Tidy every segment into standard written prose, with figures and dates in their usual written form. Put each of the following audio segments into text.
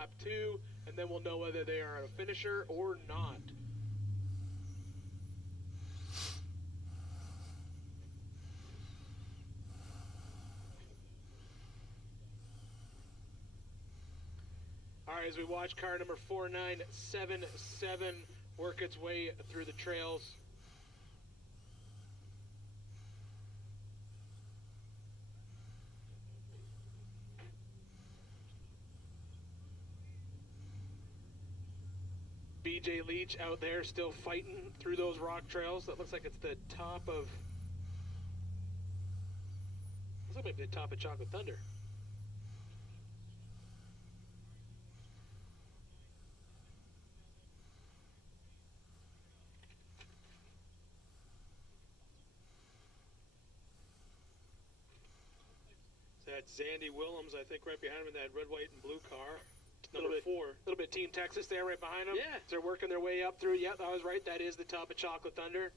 lap 2, and then we'll know whether they are a finisher or not. All right, as we watch car number 4977 work its way through the trails. BJ Leach out there still fighting through those rock trails. That looks like it's the top of... Looks like maybe the top of Chocolate Thunder. That's Zandy Willems, I think, right behind him in that red, white, and blue car. Number 4. A little bit Team Texas there right behind them. Yeah. They're working their way up through. Yep, I was right. That is the top of Chocolate Thunder.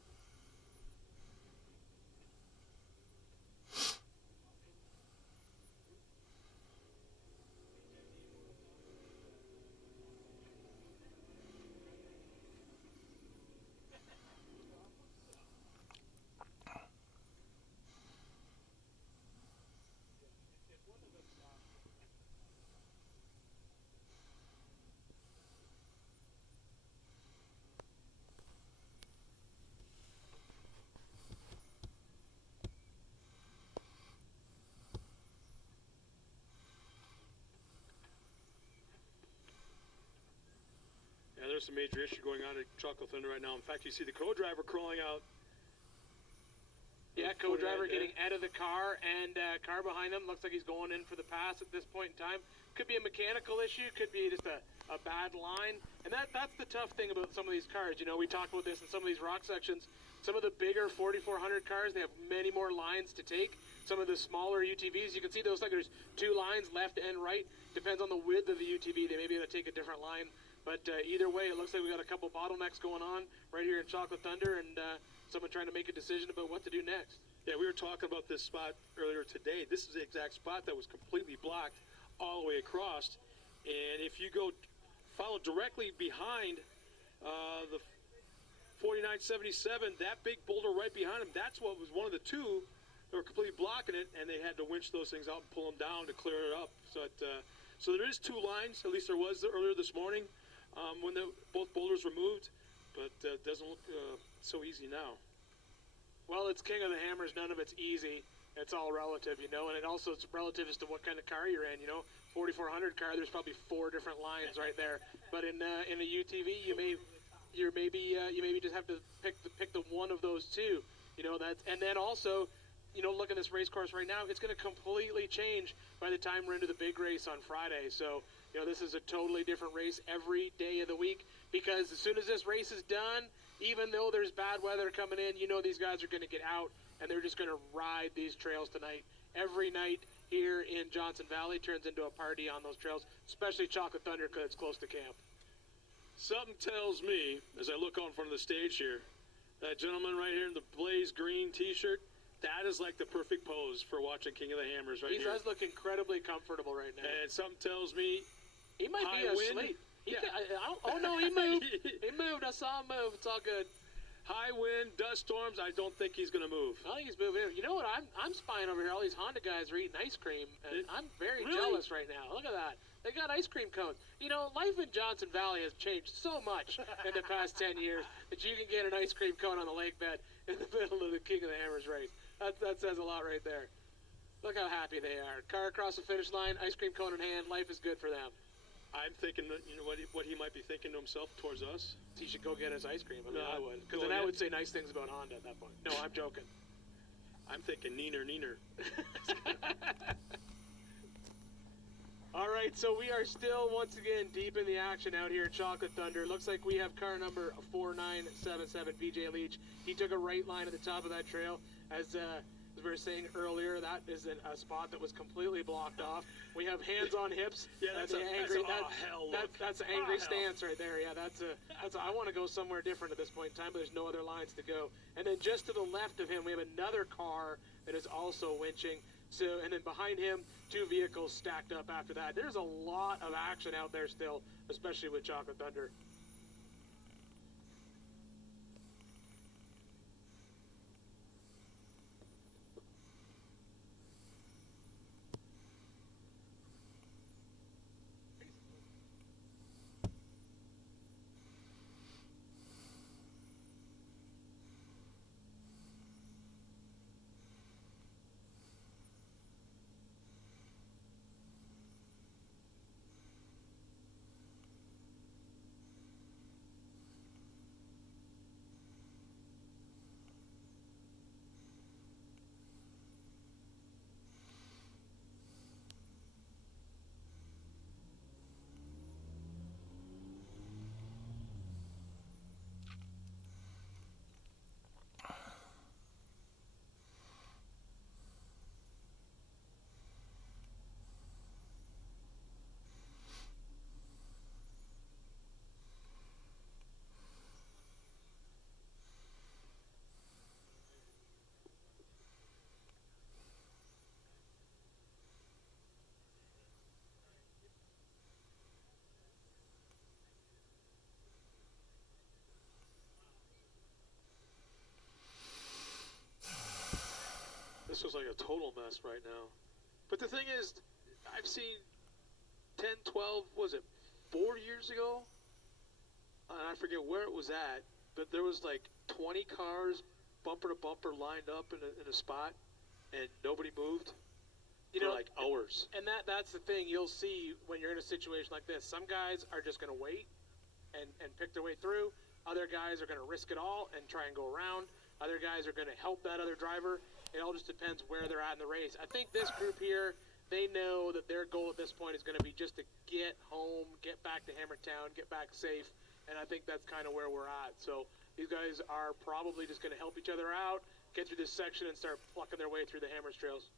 Yeah, there's some major issue going on at Chocolate Thunder right now. In fact, you see the co-driver crawling out. Yeah, co-driver getting out of the car, and car behind him looks like he's going in for the pass at this point in time. Could be a mechanical issue, could be just a bad line. And that's the tough thing about some of these cars. You know, we talked about this in some of these rock sections. Some of the bigger 4400 cars, they have many more lines to take. Some of the smaller UTVs, you can see those like there's 2 lines, left and right. Depends on the width of the UTV. They may be able to take a different line. But either way, it looks like we got a couple bottlenecks going on right here in Chocolate Thunder, and someone trying to make a decision about what to do next. Yeah, we were talking about this spot earlier today. This is the exact spot that was completely blocked all the way across. And if you go follow directly behind the 4977, that big boulder right behind him, that's what was one of the 2 that were completely blocking it, and they had to winch those things out and pull them down to clear it up. So there is 2 lines, at least there was earlier this morning when both boulders were moved, but it doesn't look so easy now. Well, it's King of the Hammers. None of it's easy. It's all relative, you know, and it also it's relative as to what kind of car you're in. You know, 4400 car, there's probably 4 different lines right there. But in a UTV, you may just have to pick the one of those 2. You know, and then also, you know, look at this race course right now. It's going to completely change by the time we're into the big race on Friday. So, you know, this is a totally different race every day of the week, because as soon as this race is done, even though there's bad weather coming in, you know these guys are going to get out and they're just going to ride these trails tonight. Every night here in Johnson Valley turns into a party on those trails, especially Chocolate Thunder because it's close to camp. Something tells me, as I look out in front of the stage here, that gentleman right here in the blaze green t-shirt, that is like the perfect pose for watching King of the Hammers right here. He does look incredibly comfortable right now. And something tells me he might be asleep. Oh, no, he moved. He moved. I saw him move. It's all good. High wind, dust storms, I don't think he's going to move. I think he's moving. You know what? I'm spying over here. All these Honda guys are eating ice cream, and I'm very jealous right now. Look at that. They got ice cream cones. You know, life in Johnson Valley has changed so much in the past 10 years that you can get an ice cream cone on the lake bed in the middle of the King of the Hammers race. That says a lot right there. Look how happy they are. Car across the finish line, ice cream cone in hand. Life is good for them. I'm thinking, you know, what he might be thinking to himself towards us. He should go get his ice cream. I mean, I would. Because then I would say nice things about Honda at that point. No, I'm joking. I'm thinking neener. All right, so we are still, once again, deep in the action out here at Chocolate Thunder. Looks like we have car number 4977, BJ Leach. He took a right line at the top of that trail. As we were saying earlier, that is a spot that was completely blocked off. We have hands on hips. Yeah, that's an angry stance right there. Yeah, that's I want to go somewhere different at this point in time, but there's no other lines to go. And then just to the left of him, we have another car that is also winching. So, and then behind him, 2 vehicles stacked up after that. There's a lot of action out there still, especially with Chocolate Thunder. This was like a total mess right now. But the thing is, I've seen 10, 12, was it 4 years ago? And I forget where it was at, but there was like 20 cars bumper to bumper lined up in a spot, and nobody moved for like hours. And that's the thing you'll see when you're in a situation like this. Some guys are just going to wait and pick their way through. Other guys are going to risk it all and try and go around. Other guys are going to help that other driver. It all just depends where they're at in the race. I think this group here, they know that their goal at this point is going to be just to get home, get back to Hammertown, get back safe, and I think that's kind of where we're at. So these guys are probably just going to help each other out, get through this section, and start plucking their way through the Hammers trails.